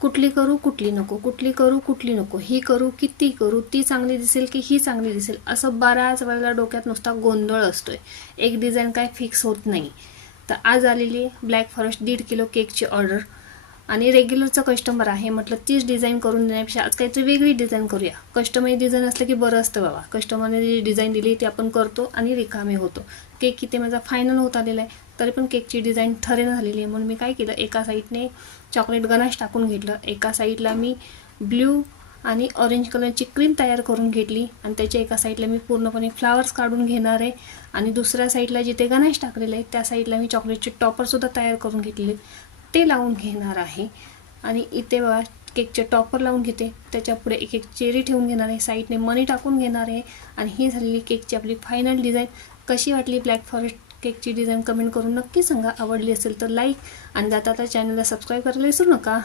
कुठली करू कुठली नको, कुठली करू कुठली नको, ही करू की ती करू, ती चांगली दिसेल की ही चांगली दिसेल, असं बऱ्याच वेळेला डोक्यात नुसता गोंधळ असतोय. एक डिझाईन काय फिक्स होत नाही. तर आज आलेली ब्लॅक फॉरेस्ट 1.5 किलो केकची ऑर्डर आणि रेग्युलरचं कस्टमर आहे. म्हटलं तीच डिझाईन करून देण्यापेक्षा आज काहीतरी वेगळी डिझाईन करूया. कस्टमाइज डिझाईन असलं की बरं असतं बाबा. कस्टमरने जी डिझाईन दिली ती आपण करतो आणि रिकामे होतो. केक इथे माझा फायनल होत आलेला आहे, तरी पण केकची डिझाईन ठरेन झालेली आहे. म्हणून मी काय केलं, एका साईडने चॉकलेट गनाश टाकून घेतलं, एका साईडला मी ब्ल्यू आणि ऑरेंज कलरची क्रीम तयार करून घेतली आणि त्याच्या एका साईडला मी पूर्णपणे फ्लावर्स काढून घेणार आहे आणि दुसऱ्या साईडला जिथे गनाश टाकलेलं आहे त्या साईडला मी चॉकलेटचे टॉपरसुद्धा तयार करून घेतलेले, ते लावून घेणार आहे. आणि इथे बघा केकचे टॉपर लावून घेते, त्याच्या पुढे एक एक चेरी ठेवून घेणार आहे, साईडने मनी टाकून घेणार आहे. आणि ही झालेली केकची आपली फायनल डिझाईन. कशी वाटली ब्लॅक फॉरेस्ट केकची डिझाईन कमेंट करून नक्की सांगा. आवडली असेल तर लाईक आणि जाता चॅनलला सबस्क्राईब करायला विसरू नका.